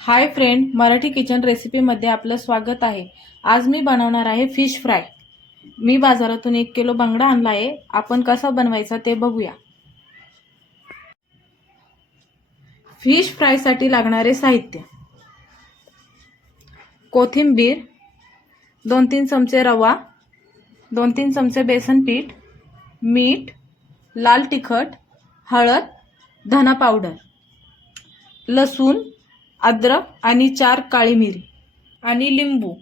Hi friend, Marathi kitchen रेसिपीमध्ये आपलं स्वागत आहे। आज मी बनवणार आहे फिश फ्राय। मी बाजारातून 1 किलो बांगडा आणला आहे। आपण कसा बनवायचा ते बघूया। फिश फ्रायसाठी लागणारे साहित्य: कोथिंबीर, 2-3 चमचे रवा, 2-3 चमचे बेसन पीठ, मीठ, लाल तिखट, हळद, धना पावडर, लसूण, अद्रक आणि 4 काळी मिरी आणि लिंबू।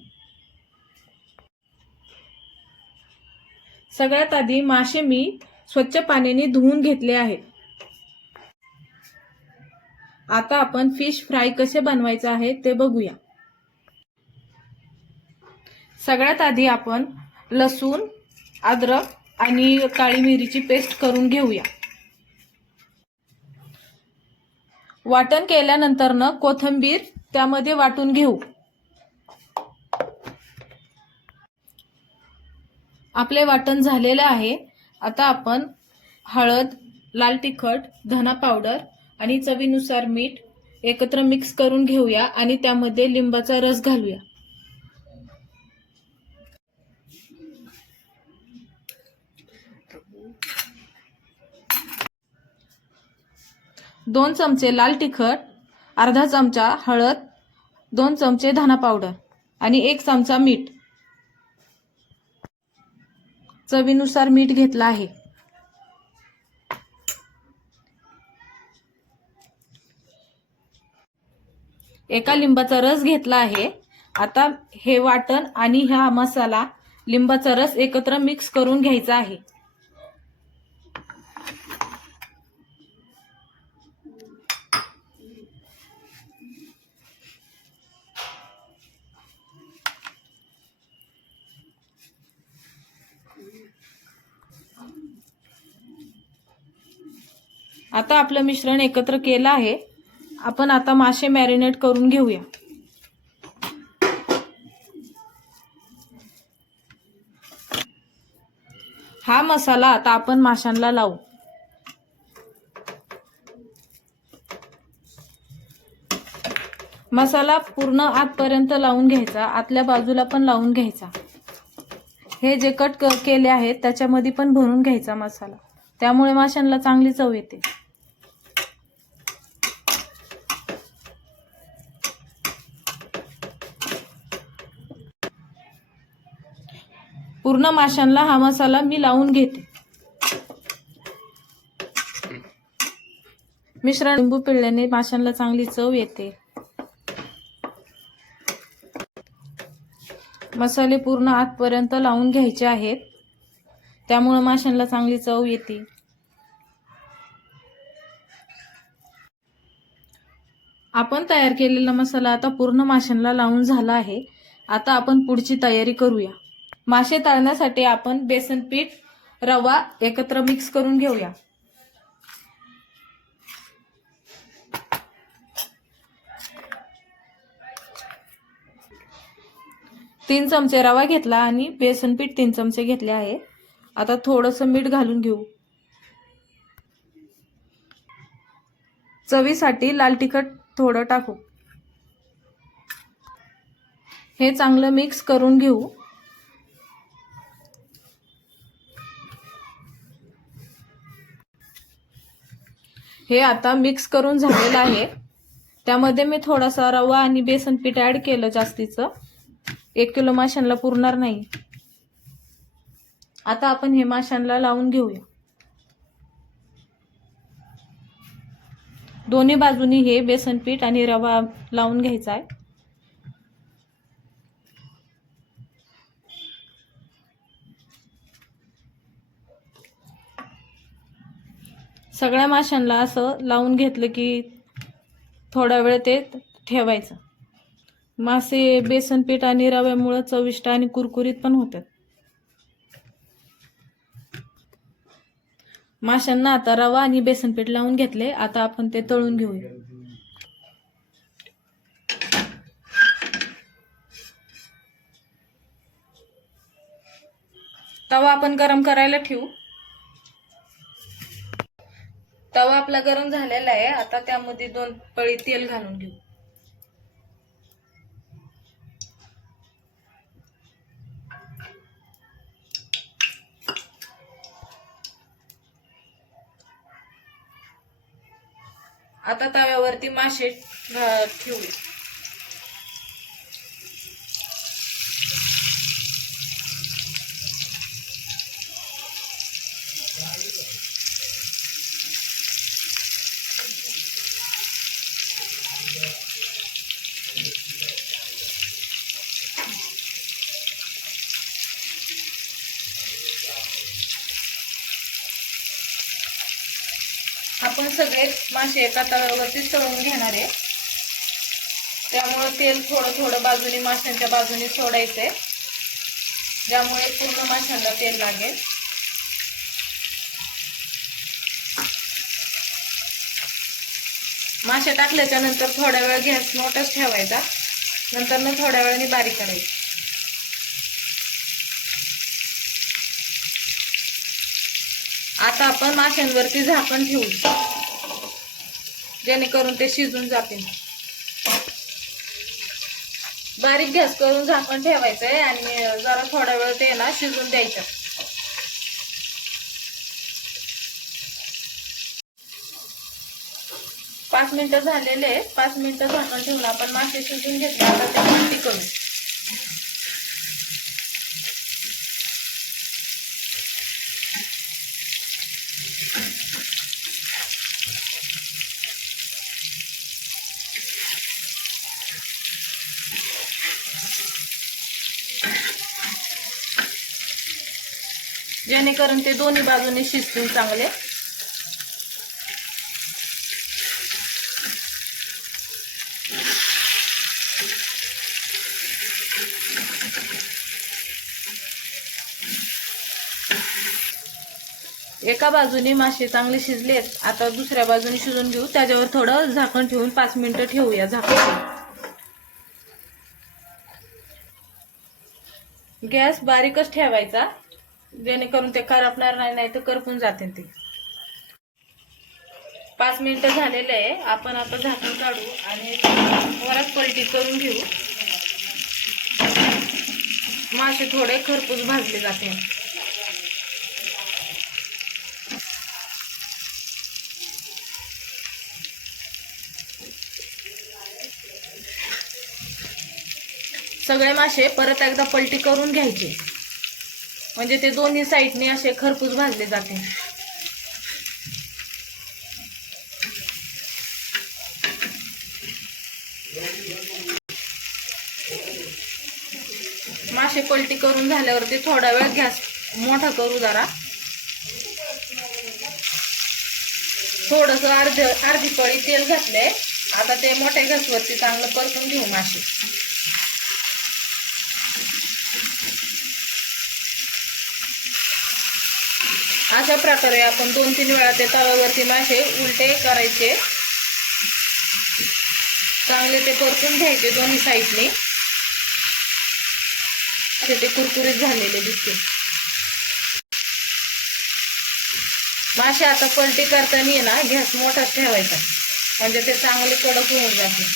सगळ्यात आधी मासे मी स्वच्छ पाण्याने धुवून घेतले आहेत। आता आपण फिश फ्राय कसे बनवायचे आहे ते बघूया। सगळ्यात आधी आपण लसूण, अद्रक आणि काळी मिरीची पेस्ट करून घेऊया। वाटण केल्यानंतर कोथिंबीर त्यामध्ये वाटून घेऊ। आपले वाटण झालेले आहे। आता आपण हळद, लाल तिखट, धना पावडर आणि चवीनुसार मीठ एकत्र मिक्स करून घेऊया आणि त्यामध्ये लिंबाचा रस घालूया। दोन चमचे लाल तिखट, अर्धा चमचा हळद, 2 चमचे धना पावडर आणि 1 चमचा मीठ। चवीनुसार मीठ घेतला आहे। एका लिंबाचा रस घेतला आहे। आता हे वाटण आणि हा मसाला, लिंबाचा रस एकत्र मिक्स करून घ्यायचा आहे। आता आपलं मिश्रण एकत्र केलं आहे। आपण आता मासे मॅरिनेट करून घेऊया। हा मसाला आता आपण माशांना लावू। मसाला पूर्ण आतपर्यंत लावून घ्यायचा, आतल्या बाजूला पण लावून घ्यायचा। हे जे कट केले आहेत त्याच्यामध्ये पण भरून घ्यायचा मसाला, त्यामुळे माशांना चांगली चव येते। पूर्ण माशांना हा मसाला मी लावून घेते। मिश्रण लिंबू पिळल्याने माशांना चांगली चव येते। मसाले पूर्ण आतपर्यंत लावून घ्यायचे आहेत, त्यामुळे माशांना चांगली चव येते। आपण तयार केलेला मसाला आता पूर्ण माशांना लावून झाला आहे। आता आपण पुढची तयारी करूया। मासे तळण्यासाठी आपण बेसन पीठ, रवा एकत्र मिक्स करून घेऊया। तीन चमचे रवा घेतला आणि बेसन पीठ 3 चमचे घेतले आहे। आता थोडंसं मीठ घालून घेऊ। चवीसाठी लाल तिखट थोडं टाकू। हे चांगलं मिक्स करून घेऊ। हे आता मिक्स करून झालेलं आहे। त्यामध्ये मी थोडासा रवा आणि बेसन पीठ ऍड केलं जास्तीचं, 1 किलो माशांना पुरणार नाही। आता आपण हे माशांना लावून घेऊया। दोन्ही बाजूनी हे बेसन पीठ आणि रवा लावून घ्यायचा आहे। सगळ्या माशांना असं लावून घेतलं की थोडा वेळ ते ठेवायचं। मासे बेसन पीठ आणि रव्यामुळे चविष्ट आणि कुरकुरीत पण होतात। माशांना आता रवा आणि बेसन पीठ लावून घेतले। आता आपण ते तळून घेऊया। तवा आपण गरम करायला ठेवू। तवा आपला गरम झालेला आहे। आता त्यामध्ये 2 पळी तेल घालून घेऊ। आता तव्यावरती मासे ठेवूया. आपण सगळे मासे एका तव्यावरती तळून घेणार आहे. त्यामुळे तेल थोडं थोडं बाजूनी माशांच्या बाजूनी सोडायचंय, ज्यामुळे पूर्ण माशांना तेल लागेल. मासे टाकल्याच्या नंतर थोड्या वेळ गॅस मोठाच ठेवायचा, नंतर थोड्या वेळाने बारीक करायची. आता आपण माशांवरती झाकण ठेवू, जेणेकरून ते शिजून जातील. बारीक गॅस करून झाकण ठेवायचंय आणि जरा थोडा वेळ ते ना शिजून द्यायचं. पाच मिनिटं झालेले. 5 मिनिटं झाकण ठेवून आपण मासे शिजून घेतले. आता ते पलटी करू. जेणेकरून ते दोन्ही बाजूने शिजतील चांगले. एका बाजूने मासे चांगले शिजलेत. आता दुसऱ्या बाजूने शिजून घेऊ. त्याच्यावर थोडं झाकण ठेवून 5 मिनिटं ठेवूया झाकण. गॅस बारीकच ठेवायचा, जेणेकरून ते करपणार नाही तर करपून जाते ते. 5 मिनिटं झालेले आहे. आपण आता झाकण काढू आणि वरच पलटी करून घेऊ. मासे थोडे खरपूस भाजले जाते. सगळे मासे परत एकदा पलटी करून घ्यायचे, म्हणजे ते दोन्ही साईडने असे खरपूस भाजले जाते. मासे पलटी करून झाल्यावरती थोडा वेळ गॅस मोठा करू जरा. थोडस अर्धी पळी तेल घातले. आता ते मोठ्या गॅसवरती चांगलं परतून घेऊ मासे. अशा प्रकारे आपण 2-3 वेळा ते तव्यावरती मासे उलटे करायचे. चांगले ते परतून घ्यायचे दोन्ही साईडने. ते कुरकुरीत झालेले दिसते मासे. आता पलटी करताना ना गॅस मोठाच ठेवायचा, म्हणजे ते चांगले कडक होऊन जाते.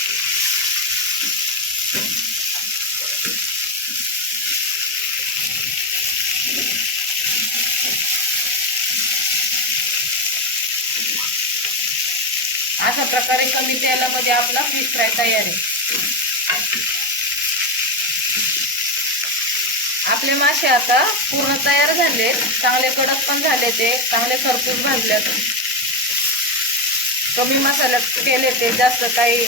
अशा प्रकारे कमी तेलामध्ये आपला फिश फ्राय तयार आहे. आपले मासे आता पूर्ण तयार झाले. चांगले कडक पण झाले, ते चांगले खरपूस भाजलेत. कमी मसाल्यात केले ते, जास्त काही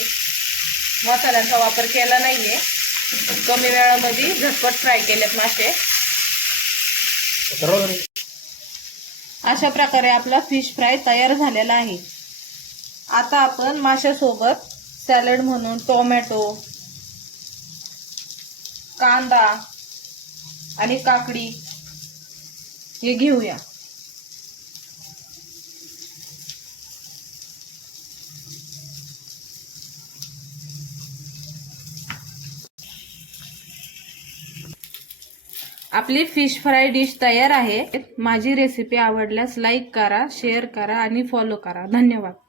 मसाल्यांचा वापर केला नाहीये. कमी वेळामध्ये झटपट फ्राय केलेत मासे. अशा प्रकारे आपला फिश फ्राय तयार झालेला आहे. आता आपण माशासोबत सॅलड म्हणून टोमॅटो, कांदा आणि काकडी हे घेऊया. आपली फिश फ्राय डिश तयार आहे. माझी रेसिपी आवडल्यास लाईक करा, शेअर करा आणि फॉलो करा. धन्यवाद.